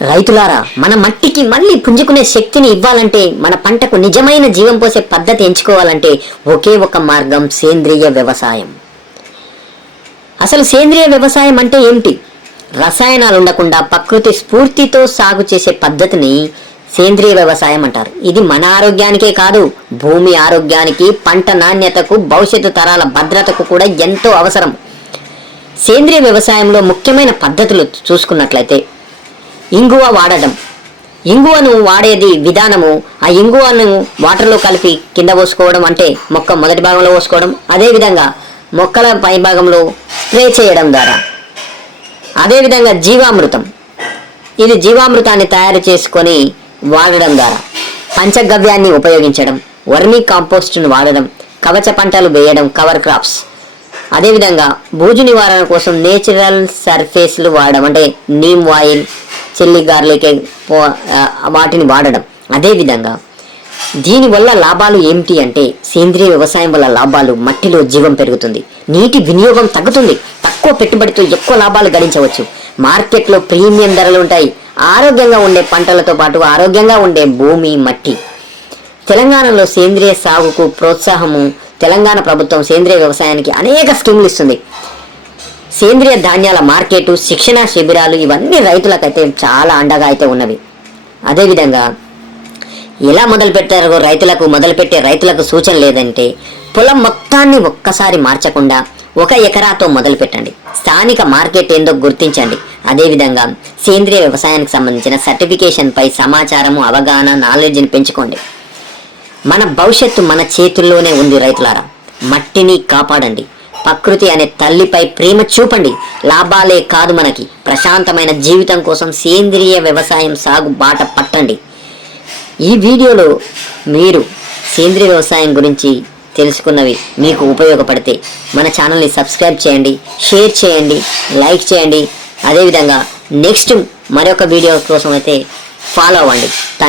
రైతులారా మన మట్టికి మళ్ళీ పుంజుకునే శక్తిని ఇవ్వాలంటే మన పంటకు నిజమైన జీవం పోసే పద్ధతి ఎంచుకోవాలంటే ఒకే ఒక మార్గం సేంద్రియ వ్యవసాయం. అసలు సేంద్రియ వ్యవసాయం అంటే ఏమిటి? రసాయనాలు ఉండకుండా ప్రకృతి స్ఫూర్తితో సాగు చేసే పద్ధతిని సేంద్రియ వ్యవసాయం అంటారు. ఇది మన ఆరోగ్యానికే కాదు భూమి ఆరోగ్యానికి పంట నాణ్యతకు భవిష్యత్తు తరాల భద్రతకు కూడా ఎంతో అవసరం. సేంద్రియ వ్యవసాయంలో ముఖ్యమైన పద్ధతులు చూసుకున్నట్లయితే ఇంగువ వాడడం. ఇంగువను వాడేది విధానము ఆ ఇంగువను వాటర్లో కలిపి కింద పోసుకోవడం అంటే మొక్క మొదటి భాగంలో పోసుకోవడం అదేవిధంగా మొక్కల పై భాగంలో స్ప్రే చేయడం ద్వారా. అదేవిధంగా జీవామృతం. ఇది జీవామృతాన్ని తయారు చేసుకొని వాడడం ద్వారా. పంచగవ్యాన్ని ఉపయోగించడం వర్మీ కాంపోస్ట్ను వాడడం కవచ పంటలు వేయడం కవర్ క్రాప్స్. అదేవిధంగా బూజు నివారణ కోసం నేచురల్ సర్ఫేస్లు వాడడం అంటే నీమ్ ఆయిల్ చిల్లీ గార్లిక్ వాటిని వాడడం. అదేవిధంగా దీనివల్ల లాభాలు ఏమిటి అంటే సేంద్రియ వ్యవసాయం వల్ల లాభాలు మట్టిలో జీవం పెరుగుతుంది. నీటి వినియోగం తగ్గుతుంది. తక్కువ పెట్టుబడితో ఎక్కువ లాభాలు గడించవచ్చు. మార్కెట్లో ప్రీమియం ధరలు ఉంటాయి. ఆరోగ్యంగా ఉండే పంటలతో పాటు ఆరోగ్యంగా ఉండే భూమి మట్టి. తెలంగాణలో సేంద్రియ సాగుకు ప్రోత్సాహము తెలంగాణ ప్రభుత్వం సేంద్రియ వ్యవసాయానికి అనేక స్కీములు ఇస్తుంది. సేంద్రియ ధాన్యాల మార్కెట్ శిక్షణ శిబిరాలు ఇవన్నీ రైతులకైతే చాలా అండగా అయితే ఉన్నవి. అదేవిధంగా ఎలా మొదలు పెట్టారో రైతులకు మొదలుపెట్టే రైతులకు సూచన లేదంటే పొలం మొత్తాన్ని ఒక్కసారి మార్చకుండా ఒక ఎకరాతో మొదలు పెట్టండి. స్థానిక మార్కెట్ ఏందో గుర్తించండి. అదేవిధంగా సేంద్రియ వ్యవసాయానికి సంబంధించిన సర్టిఫికేషన్ పై సమాచారము అవగాహన నాలెడ్జ్ని పెంచుకోండి. మన భవిష్యత్తు మన చేతుల్లోనే ఉంది రైతులారా. మట్టిని కాపాడండి. ప్రకృతి అనే తల్లిపై ప్రేమ చూపండి. లాభాలే కాదు మనకి. ప్రశాంతమైన జీవితం కోసం సేంద్రియ వ్యవసాయం సాగు బాట పట్టండి. ఈ వీడియోలో మీరు సేంద్రియ వ్యవసాయం గురించి తెలుసుకున్నవి మీకు ఉపయోగపడితే మన ఛానల్ని సబ్స్క్రైబ్ చేయండి షేర్ చేయండి లైక్ చేయండి. అదేవిధంగా నెక్స్ట్ మరొక వీడియో కోసం అయితే ఫాలో అవ్వండి.